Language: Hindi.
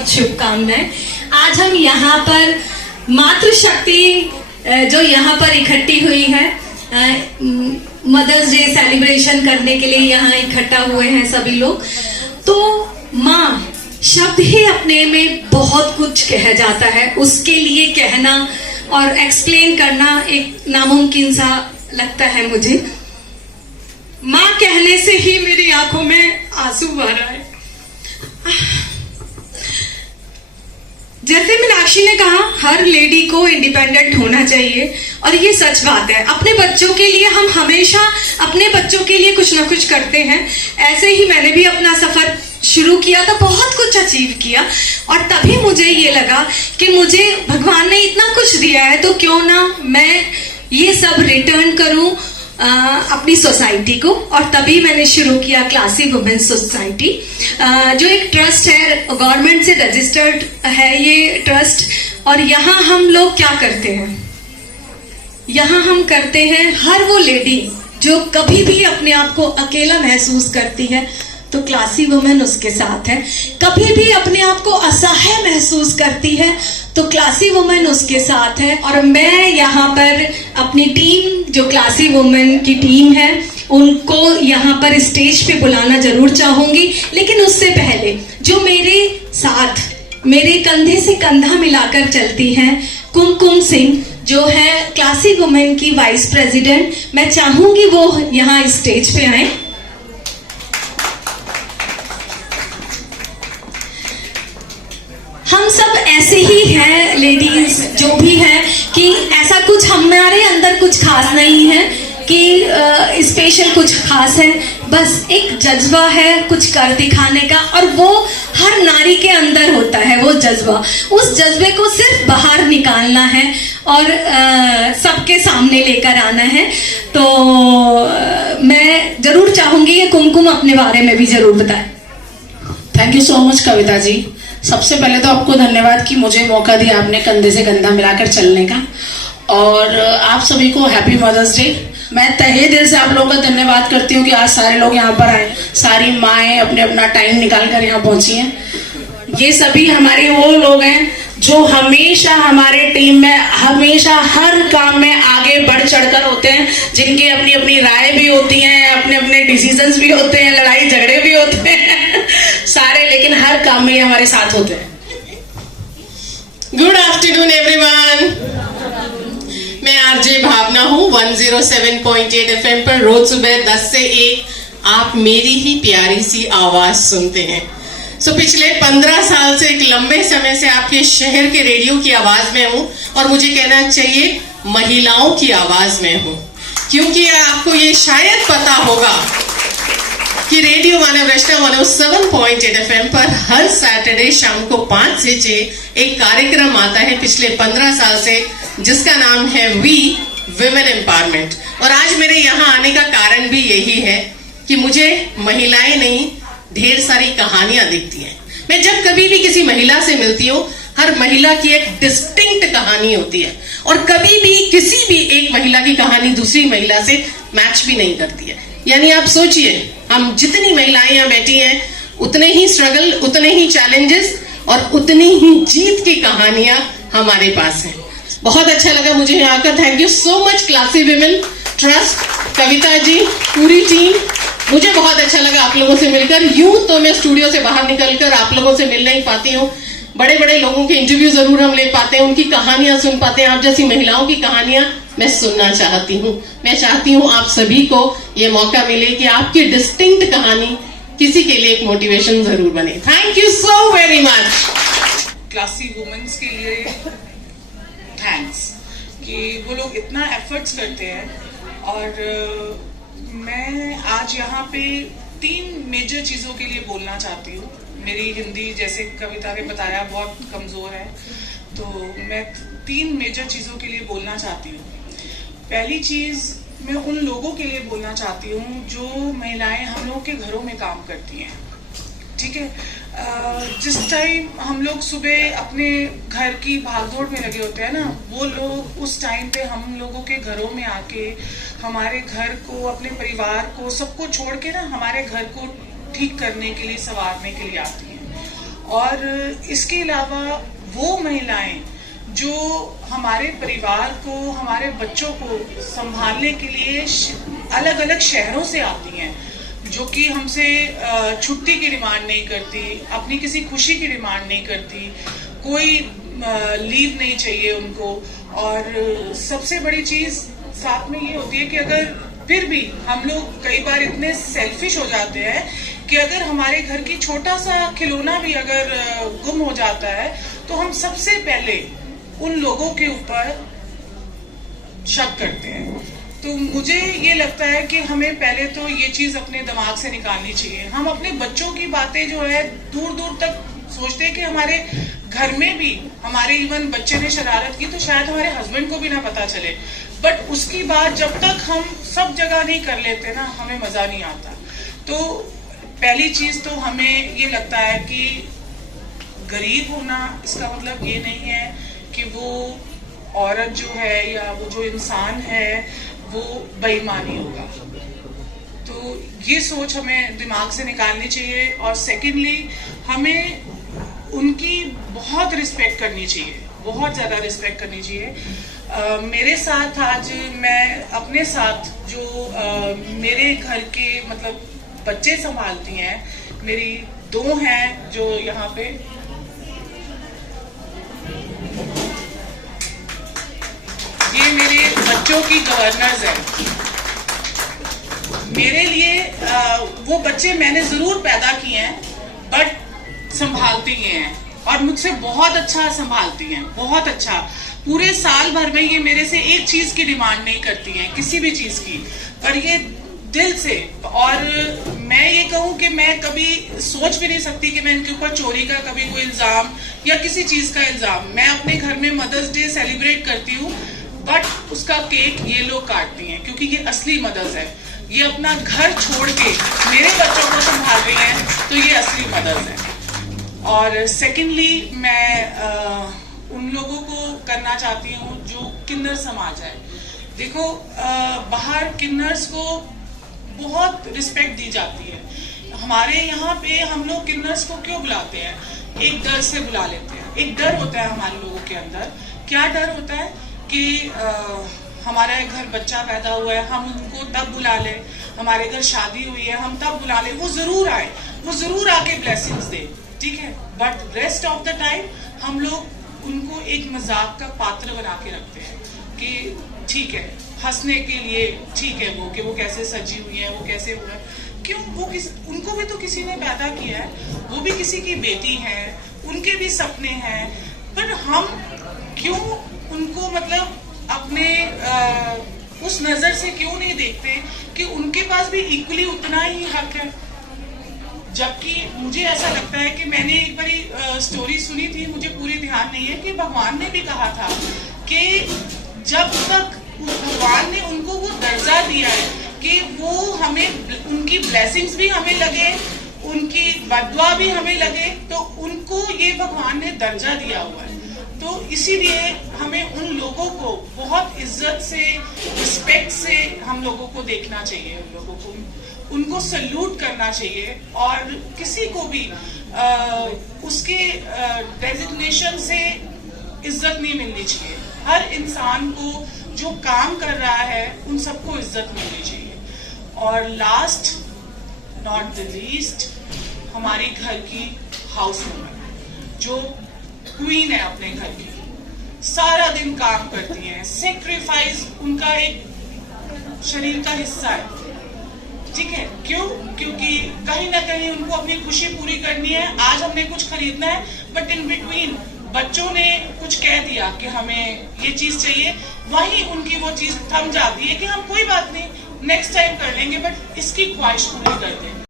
बहुत शुभकामनाएं। आज हम यहाँ पर मातृशक्ति जो यहाँ पर इकट्ठी हुई है, मदर्स डे सेलिब्रेशन करने के लिए यहाँ इकट्ठा हुए हैं सभी लोग। तो माँ शब्द ही अपने में बहुत कुछ कह जाता है, उसके लिए कहना और एक्सप्लेन करना एक नामुमकिन सा लगता है मुझे। माँ कहने से ही मेरी आंखों में आंसू भर रहा है। जैसे मीनाक्षी ने कहा, हर लेडी को इंडिपेंडेंट होना चाहिए और ये सच बात है। अपने बच्चों के लिए हम हमेशा अपने बच्चों के लिए कुछ ना कुछ करते हैं। ऐसे ही मैंने भी अपना सफर शुरू किया था, बहुत कुछ अचीव किया और तभी मुझे ये लगा कि मुझे भगवान ने इतना कुछ दिया है तो क्यों ना मैं ये सब रिटर्न करूं अपनी सोसाइटी को। और तभी मैंने शुरू किया क्लासी वुमेन्स सोसाइटी, जो एक ट्रस्ट है, गवर्नमेंट से रजिस्टर्ड है ये ट्रस्ट। और यहाँ हम लोग क्या करते हैं, यहाँ हम करते हैं हर वो लेडी जो कभी भी अपने आप को अकेला महसूस करती है तो क्लासी वुमेन उसके साथ है। कभी भी अपने आप को असहाय महसूस करती है तो क्लासी वुमेन उसके साथ है। और मैं यहाँ पर अपनी टीम, जो क्लासी वुमेन की टीम है, उनको यहाँ पर स्टेज पे बुलाना जरूर चाहूंगी। लेकिन उससे पहले जो मेरे साथ, मेरे कंधे से कंधा मिलाकर चलती हैं, कुमकुम सिंह जो है क्लासी वुमेन की वाइस प्रेसिडेंट, मैं चाहूंगी वो यहाँ स्टेज पे आए। हम सब ऐसे ही हैं लेडीज जो भी हैं कि ऐसा कुछ हमारे अंदर कुछ खास नहीं है कि स्पेशल कुछ खास है, बस एक जज्बा है कुछ कर दिखाने का और वो हर नारी के अंदर होता है वो जज्बा। उस जज्बे को सिर्फ बाहर निकालना है और सबके सामने लेकर आना है। तो मैं जरूर चाहूंगी कि कुमकुम अपने बारे में भी जरूर बताएं। Thank you so much Kavita ji. सबसे पहले तो आपको धन्यवाद कि मुझे मौका दिया आपने कंधे से कंधा मिलाकर चलने का। और आप सभी को हैप्पी मदर्स डे। मैं तहे दिल से आप लोगों का धन्यवाद करती हूँ कि आज सारे लोग यहाँ पर आए, सारी माएँ अपने अपना टाइम निकाल कर यहाँ पहुंची हैं। ये सभी हमारे वो लोग हैं जो हमेशा हमारे टीम में हमेशा हर काम में आगे बढ़ चढ़कर होते हैं, जिनकी अपनी अपनी राय भी होती हैं, अपने अपने डिसीजंस भी होते हैं, लड़ाई झगड़े भी होते हैं सारे, लेकिन हर काम में ये हमारे साथ होते हैं। गुड आफ्टरनून एवरीवन, मैं आरजे भावना हूँ। 107.8 FM पर रोज सुबह 10 से 1 आप मेरी ही प्यारी सी आवाज सुनते हैं। पिछले 15 साल से, एक लंबे समय से आपके शहर के रेडियो की आवाज में हूँ और मुझे कहना चाहिए महिलाओं की आवाज में हूँ, क्योंकि आपको ये शायद पता होगा कि रेडियो मानवरचना 107.8 FM पर हर सैटरडे शाम को 5 से 6 एक कार्यक्रम आता है पिछले 15 साल से, जिसका नाम है वी विमेन एम्पावरमेंट। और आज मेरे यहाँ आने का कारण भी यही है कि मुझे महिलाएं नहीं, ढेर सारी कहानियां दिखती हैं। मैं जब कभी भी किसी महिला से मिलती हूँ, हर महिला की एक डिस्टिंक्ट कहानी होती है और कभी भी किसी भी एक महिला की कहानी दूसरी महिला से मैच भी नहीं करती है। यानी आप सोचिए, हम जितनी महिलाएं यहाँ बैठी हैं, उतने ही स्ट्रगल, उतने ही चैलेंजेस और उतनी ही जीत की कहानियां हमारे पास हैं। बहुत अच्छा लगा मुझे यहाँ आकर। Thank you so much classy women trust, Kavita ji, पूरी टीम। मुझे बहुत अच्छा लगा आप लोगों से मिलकर। यूं तो मैं स्टूडियो से बाहर निकलकर आप लोगों से मिल नहीं पाती हूँ, बड़े बड़े लोगों के इंटरव्यू जरूर हम ले पाते हैं, उनकी कहानियां सुन पाते हैं। आप जैसी महिलाओं की कहानियां मैं सुनना चाहती हूँ। मैं चाहती हूँ आप सभी को ये मौका मिले कि आपकी डिस्टिंक्ट कहानी किसी के लिए एक मोटिवेशन जरूर बने। Thank you so very much. Classy women's के लिए थैंक्स कि वो लोग इतना एफर्ट्स करते हैं। और मैं आज यहाँ पे 3 मेजर चीज़ों के लिए बोलना चाहती हूँ। मेरी हिंदी, जैसे कविता ने बताया, बहुत कमज़ोर है, तो मैं 3 मेजर चीज़ों के लिए बोलना चाहती हूँ। पहली चीज़ मैं उन लोगों के लिए बोलना चाहती हूँ जो महिलाएं हम लोगों के घरों में काम करती हैं। ठीक है, जिस टाइम हम लोग सुबह अपने घर की भागदौड़ में लगे होते हैं ना, वो लोग उस टाइम पे हम लोगों के घरों में आके हमारे घर को, अपने परिवार को, सबको छोड़ के ना हमारे घर को ठीक करने के लिए, संवारने के लिए आती हैं। और इसके अलावा वो महिलाएं जो हमारे परिवार को, हमारे बच्चों को संभालने के लिए अलग अलग शहरों से आती हैं, जो कि हमसे छुट्टी की डिमांड नहीं करती, अपनी किसी खुशी की डिमांड नहीं करती, कोई लीव नहीं चाहिए उनको। और सबसे बड़ी चीज साथ में ये होती है कि अगर फिर भी हम लोग कई बार इतने सेल्फिश हो जाते हैं कि अगर हमारे घर की छोटा सा खिलौना भी अगर गुम हो जाता है तो हम सबसे पहले उन लोगों के ऊपर शक करते हैं। तो मुझे ये लगता है कि हमें पहले तो ये चीज अपने दिमाग से निकालनी चाहिए। हम अपने बच्चों की बातें जो है दूर दूर तक सोचते हैं कि हमारे घर में भी हमारे इवन बच्चे ने शरारत की तो शायद हमारे हस्बैंड को भी ना पता चले, बट उसकी बात जब तक हम सब जगह नहीं कर लेते ना, हमें मजा नहीं आता। तो पहली चीज तो हमें ये लगता है कि गरीब होना इसका मतलब ये नहीं है कि वो औरत जो है या वो जो इंसान है वो बेईमानी होगा। तो ये सोच हमें दिमाग से निकालनी चाहिए। और सेकेंडली हमें उनकी बहुत रिस्पेक्ट करनी चाहिए, बहुत ज़्यादा रिस्पेक्ट करनी चाहिए। मेरे साथ आज मैं अपने साथ जो मेरे घर के मतलब बच्चे संभालती हैं, मेरी 2 हैं जो यहाँ पे, ये मेरे बच्चों की गवर्नर्स हैं। मेरे लिए वो बच्चे मैंने जरूर पैदा किए हैं बट संभालती हैं और मुझसे बहुत अच्छा संभालती हैं, बहुत अच्छा। पूरे साल भर में ये मेरे से एक चीज की डिमांड नहीं करती हैं, किसी भी चीज की, पर ये दिल से। और मैं ये कहूँ कि मैं कभी सोच भी नहीं सकती कि मैं इनके ऊपर चोरी का कभी कोई इल्जाम या किसी चीज का इल्जाम। मैं अपने घर में मदर्स डे सेलिब्रेट करती हूँ बट उसका केक ये लोग काटती हैं क्योंकि ये असली मदर्स है। ये अपना घर छोड़ के मेरे बच्चों को संभाल रही हैं, तो ये असली मदर्स है। और सेकेंडली मैं उन लोगों को करना चाहती हूँ जो किन्नर समाज है। देखो बाहर किन्नर्स को बहुत रिस्पेक्ट दी जाती है। हमारे यहाँ पे हम लोग किन्नर्स को क्यों बुलाते हैं? एक डर से बुला लेते हैं। एक डर होता है हमारे लोगों के अंदर। क्या डर होता है कि हमारे घर बच्चा पैदा हुआ है, हम उनको तब बुला ले, हमारे घर शादी हुई है हम तब बुला ले, वो जरूर आए, वो जरूर आके ब्लेसिंग्स दे, ठीक है। But rest of the time हम लोग उनको एक मजाक का पात्र बना के रखते हैं कि ठीक है, हंसने के लिए ठीक है वो कैसे सजी हुई है, वो कैसे हुआ है। क्यों? उनको भी तो किसी ने पैदा किया है, वो भी किसी की बेटी है, उनके भी सपने हैं, पर हम क्यों उनको मतलब अपने उस नजर से क्यों नहीं देखते कि उनके पास भी इक्वली उतना ही हक है। जबकि मुझे ऐसा लगता है कि मैंने एक बड़ी स्टोरी सुनी थी, मुझे पूरी ध्यान नहीं है, कि भगवान ने भी कहा था कि जब तक भगवान ने उनको वो दर्जा दिया है कि वो हमें, उनकी ब्लेसिंग्स भी हमें लगे, उनकी बददुआ भी हमें लगे, तो उनको ये भगवान ने दर्जा दिया हुआ है। तो इसीलिए हमें उन लोगों को बहुत इज्जत से, रिस्पेक्ट से हम लोगों को देखना चाहिए, उन लोगों को उनको सल्यूट करना चाहिए। और किसी को भी उसके डेजिग्नेशन से इज्जत नहीं मिलनी चाहिए। हर इंसान को जो काम कर रहा है उन सबको इज्जत मिलनी चाहिए। और लास्ट नॉट द लीस्ट, हमारी घर की हाउस वुमन जो क्वीन है अपने घर की, सारा दिन काम करती हैं, सेक्रीफाइस उनका एक शरीर का हिस्सा है, ठीक है। क्यों? क्योंकि कहीं ना कहीं उनको अपनी खुशी पूरी करनी है। आज हमने कुछ खरीदना है बट इन बिटवीन बच्चों ने कुछ कह दिया कि हमें ये चीज चाहिए, वहीं उनकी वो चीज थम जाती है कि हम कोई बात नहीं नेक्स्ट टाइम कर लेंगे, बट इसकी ख्वाहिश पूरी कर दें।